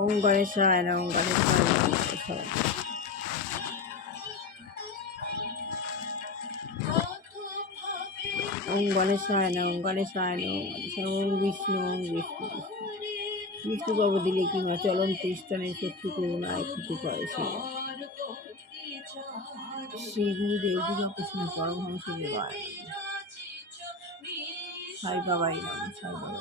ওম গণেশায় নমঃ, ওম গণেশায় নমঃ। ওম গণেশায় নমঃ, ওম গণেশায় নমঃ। ওম বিষ্ণু, ওম বিষ্ণু। বিষ্ণু বাবু দিলে কি মা চলন্ত স্থানের শত্রু করুণায় ক্ষতি করে শ্রী গুরুদেব দুর্গাকৃষ্ণ পরমহংস দেবায় সাই বাবাই নম, সাই বাবাই।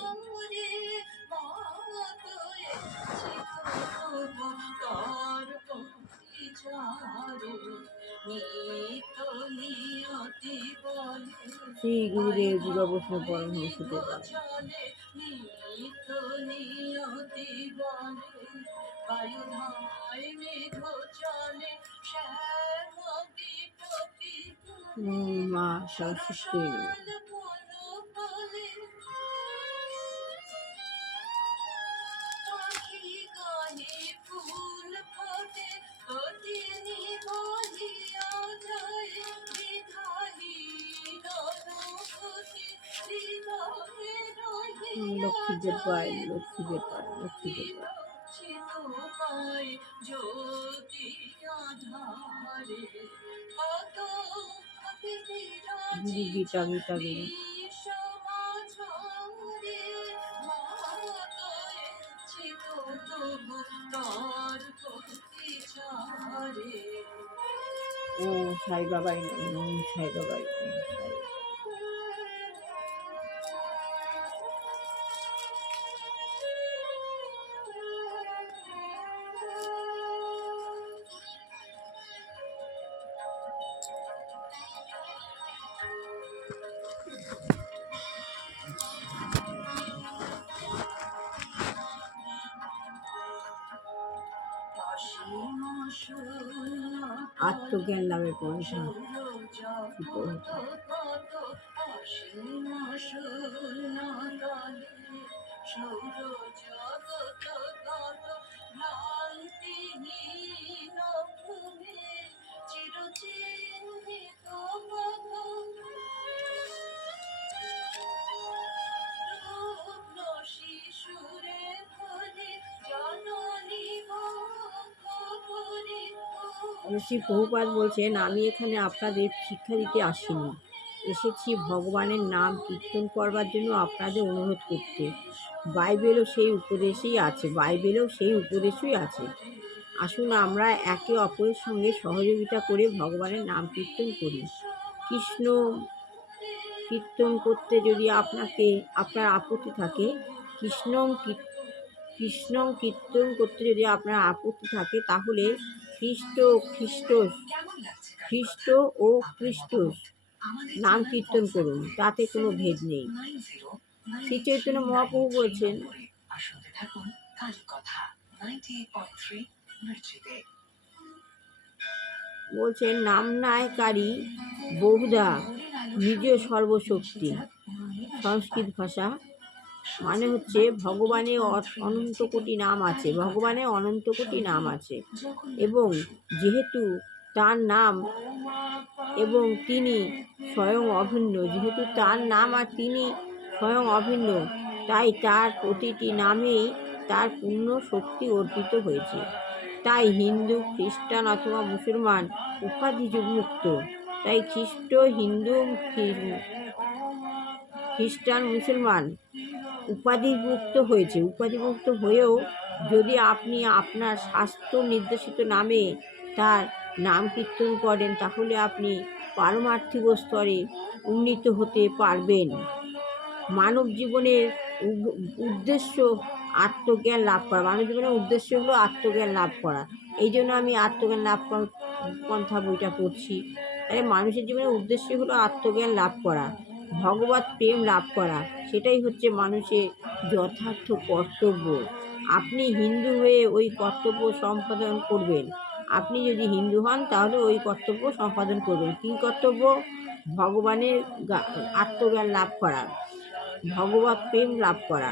শ্রী গুরুদেব দুর্গাকৃষ্ণ পরমহংস দেবায়। মা সরস্বতী লক্ষ্মী দেবায়, লক্ষ্মী দেবায়, লক্ষ্মী দেবায়। গীতা গীতা গীতা ও সাই বাবাই নম, সাই বাবাই নম। আত্মজ্ঞান লাভের পয়সা শ্রী প্রভুপাদ বলছেন, আমি এখানে আপনাদের শিক্ষা দিতে আসিনি, এসেছি ভগবানের নাম কীর্তন করবার জন্য আপনাদের অনুরোধ করতে। বাইবেলও সেই উপদেশই আছে, বাইবেলেও সেই উপদেশই আছে। আসুন আমরা একে অপরের সঙ্গে সহযোগিতা করে ভগবানের নাম কীর্তন করি। কৃষ্ণ কীর্তন করতে যদি আপনার আপত্তি থাকে, কৃষ্ণ কীর্তন করতে যদি আপনার আপত্তি থাকে, তাহলে খ্রিস্ট ও খ্রিস্টোস নাম কীর্তন করুন, তাতে কোনো ভেদ নেই। শ্রী চৈতন্য মহাপ্রভু বলছেন, নাম নায়কারী বহুধা নিজ সর্বশক্তি। সংস্কৃত ভাষা মানে হচ্ছে ভগবানের অনন্ত কোটি নাম আছে, ভগবানের অনন্ত কোটি নাম আছে, এবং যেহেতু তার নাম এবং তিনি স্বয়ং অভিন্ন, যেহেতু তার নাম আর তিনি স্বয়ং অভিন্ন, তাই তার প্রতিটি নামেই তার পূর্ণ শক্তি অর্পিত হয়েছে। তাই হিন্দু, খ্রিস্টান অথবা মুসলমান উপাধিমুক্ত, তাই খ্রিস্টান মুসলমান উপাধিমুক্ত হয়েছে। উপাধিমুক্ত হয়েও যদি আপনি আপনার শাস্ত্র নির্দেশিত নামে তার নাম কীর্তন করেন, তাহলে আপনি পারমার্থিক স্তরে উন্নীত হতে পারবেন। মানব জীবনের উদ্দেশ্য আত্মজ্ঞান লাভ করা। মানব জীবনের উদ্দেশ্য হলো আত্মজ্ঞান লাভ করা। এই জন্য আমি আত্মজ্ঞান লাভ পন্থা বইটা পড়ছি। তাই মানুষের জীবনের উদ্দেশ্য হলো আত্মজ্ঞান লাভ করা, ভগবত প্রেম লাভ করা। সেটাই হচ্ছে মানুষের যথার্থ কর্তব্য। আপনি হিন্দু হয়ে ওই কর্তব্য সম্পাদন করবেন। আপনি যদি হিন্দু হন তাহলে ওই কর্তব্য সম্পাদন করবেন। কী কর্তব্য? ভগবানের আত্মজ্ঞান লাভ করা, ভগবত প্রেম লাভ করা।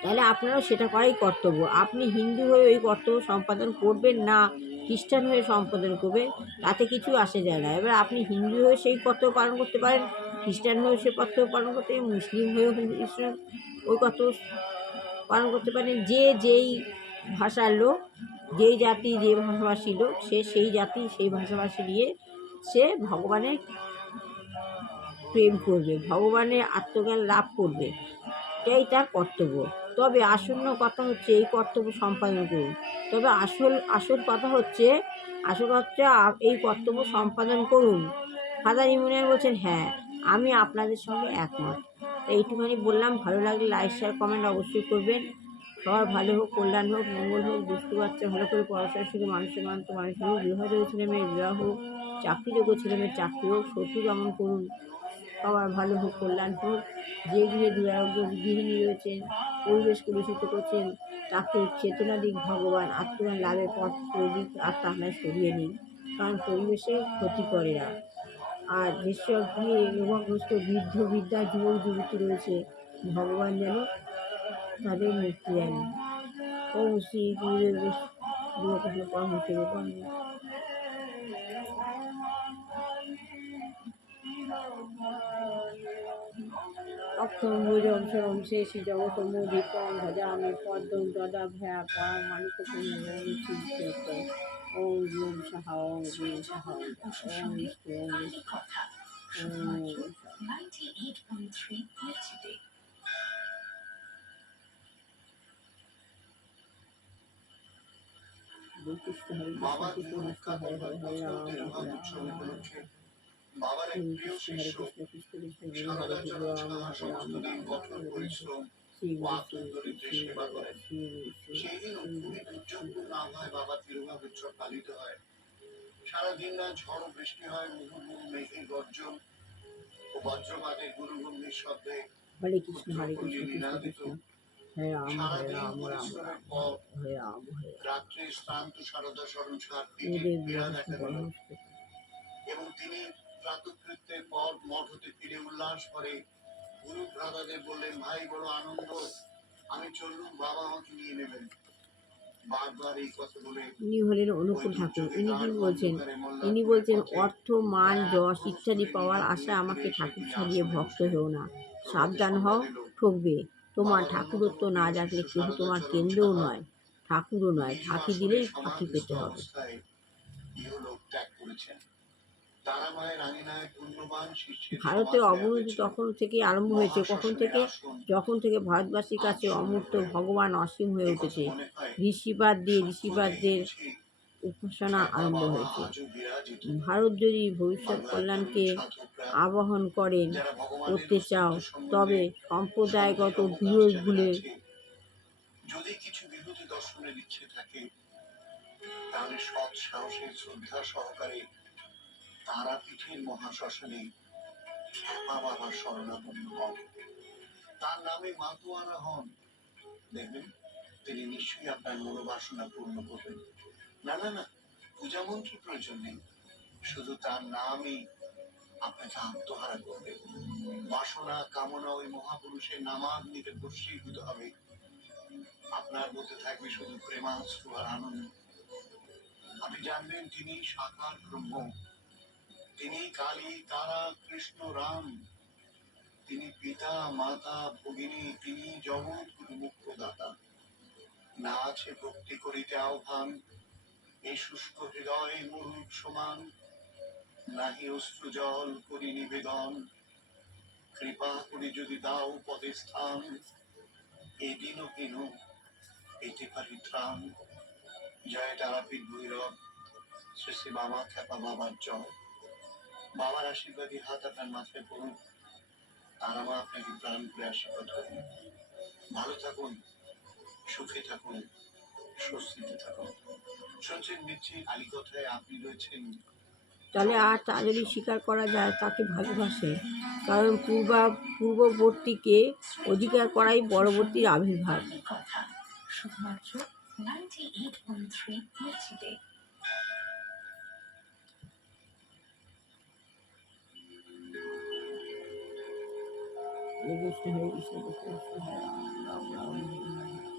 তাহলে আপনারও সেটা করাই কর্তব্য। আপনি হিন্দু হয়ে ওই কর্তব্য সম্পাদন করবেন না খ্রিস্টান হয়ে সম্পাদন করবেন, তাতে কিছু আসে যায় না। এবার আপনি হিন্দু হয়ে সেই কর্তব্য পালন করতে পারেন, খ্রিস্টান হয়েও সেই কর্তব্য পালন করতে পারেন, মুসলিম হয়েও ইসলাম ওই কর্তব্য পালন করতে পারেন। যে যেই ভাষার লোক, যেই জাতি যে ভাষাভাষী লোক, সে সেই জাতি সেই ভাষাভাষী নিয়ে সে ভগবানের প্রেম করবে, ভগবানের আত্মজ্ঞান লাভ করবে, এটাই তার কর্তব্য। তবে আসন্ন কথা হচ্ছে এই কর্তব্য সম্পাদন করুন। তবে আসল কথা হচ্ছে এই কর্তব্য সম্পাদন করুন। ফাদার ইমনুয়েল বলছেন, হ্যাঁ, আমি আপনাদের সঙ্গে একমত। এইটুখানি বললাম। ভালো লাগলে লাইক শেয়ার কমেন্ট অবশ্যই করবেন। সবার ভালো হোক, কল্যাণ হোক, মঙ্গল হোক, দুস্থ বাচ্চা ভালো করে পড়াশোনা শুধু মানুষের মানুষ হোক, বিবাহযোগ্য ছেলে মেয়ের বিবাহ হোক, চাকরিযোগ্য ছেলে মেয়ের চাকরি হোক, শত্রু দমন করুন, সবার ভালো হোক, কল্যাণ হোক। যে গৃহে দুরারোগ্য গৃহিণী রয়েছেন, পরিবেশ কলুষিত করছেন, তাকে চেতনা দিক ভগবান, আত্মজ্ঞান লাভের পথ করে দিক, আর তাহলে সরিয়ে নিন, কারণ পরিবেশে ক্ষতি করে না। আর যেসব গৃহে রোগগ্রস্ত বৃদ্ধ বৃদ্ধা যুবক যুবতী রয়েছে, ভগবান যেন তাদের মুক্তি দেন। ওম শ্রী গুরুদেব পরমহংস অক্ষরম শরম শেষি জগতমুদীপং ভজামি পদ্মং দদাভয়া পরম মানিক্যপুণ্যচিন্ত। ওম গুম সাহা ওম গুম সাহা ওম বিষ্ণু ওম কৃষ্ণ হরে কৃষ্ণ হরে হরে হরে রাম হরে রাম বাবার এক হরে প্রিয় কৃষ্ণ শিষ্য কৃষ্ণ কৃষ্ণ গুরু হরে সারাটা গুরু রাম জন্মসভা হরে রাম সমস্ত দিন রাম কঠোর হরে পরিশ্রম শ্রী ও গুরু আত্মদরিদ্রের সেবা করেন। সেই দিন খুবই দুর্যোগপূর্ণ আবহাওয়ায় বাবার তিরুভাব উৎসব পালিত হয়। সারাদিন না ঝড় বৃষ্টি হয়, মুহুর্মুহু মেঘের গর্জন ও বজ্রপাতের গুরুগম্ভীর শব্দে হরে কৃষ্ণ পুত্রপল্লী কৃষ্ণ নিনাদিত। কৃষ্ণ হরে রাম সারাদিন রাম পরিশ্রমের রাম পর হরে রাম হরে রাত্রে শ্রান্ত সারদা স্মরণ ছাড় পিঠে ওদের পীড়া কৃষ্ণ দেখা দিল পরমহংস এবং তিনি প্রাতকৃত্যের পর মঠ হতে ফিরে উল্লাস করে গুরু ভ্রাতাদের বললেন, ভাই বড় আনন্দ, আমি চললুম, বাবা আমাকে নিয়ে নেবেন। বারবার এই কথা বলে ইনি হলেন অনুকূল ঠাকুর। ইনি বলছেন অর্থ মান যশ ইত্যাদি পাওয়ার আশা আমাকে ঠাকুর সাজিয়ে ভক্ত হও না, সাবধান হও, ঠকবে। তোমার ঠাকুরত্ব না জাগলে কেহ তোমার কেন্দ্রও নয়, ঠাকুরও নয়, ফাঁকি দিলেই ফাঁকি পেতে হবে। ভারতের অবনতি তখন থেকে আরম্ভ হয়েছে। কখন থেকে? যখন থেকে ভারতবাসীর কাছে অমূর্ত ভগবান অসীম হয়ে উঠেছে। ঋষিবাদদের উপাসনা আরম্ভ হয়েছে। ভারত যদি ভবিষ্যৎ কল্যাণকে আবাহন করতে চাও, তবে সম্প্রদায়গত বিরোধ ভুলে যদি কিছু বিভূতি দর্শনের ইচ্ছে থাকে, তাহলে সৎ সাহসের শ্রদ্ধা সহকারে তারাপীঠের মহাশ্মশানে খ্যাপা বাবার শরণাপন্ন হন, তার নামে মাতোয়ারা হন। দেখবেন তিনি নিশ্চয়ই আপনার মনোবাসনা পূর্ণ করবেন। না না না, পূজা মন্ত্র প্রয়োজন নেই, শুধু তার নামই আপনাকে আত্মহারা করবে। বাসনা কামনা ওই মহাপুরুষের নামাগ্নিতে প্রস্ফীভূত হবে। আপনার মধ্যে থাকবে শুধু প্রেমাশ্রু আর আনন্দ। আপনি জানবেন তিনি সাকার ব্রহ্ম, তিনি কালী তারা কৃষ্ণ রাম, তিনি পিতা মাতা ভগিনী, তিনি জগৎগুরু মুক্তদাতা। না আছে ভক্তি করিতে আহ্বান, এই শুষ্ক হৃদয় মরুর সমান, নাহি অশ্রু জল করি নিবেদন, কৃপা করি যদি দাও পদে স্থান, এদিন হীন পেতে পারি ত্রাণ। জয় তারাপীঠ ভৈরব, শ্রী শ্রী বাবা খ্যাপা বাবার জয়। বাবার আশীর্বাদী হাত আপনার মাথায় পড়ুক, তারা মা আপনাকে প্রাণ করে আশীর্বাদ করুন। ভালো থাকুন, সুখে থাকুন, স্বস্তিতে থাকুন। শুনছেন মির্চি আলী কথায় আপনি রয়েছেন। তাহলে আর তা যদি স্বীকার করা যায় তাকে ভালোবাসে, কারণ পূর্ববর্তীকে অধিকার করাই পরবর্তীর আবির্ভাব। শুধুমাত্র 98.3 মির্চিতে। কৃষ্ণ হরে কৃষ্ণ কৃষ্ণ কৃষ্ণ হরে রাম রাম রাম হরে হরে।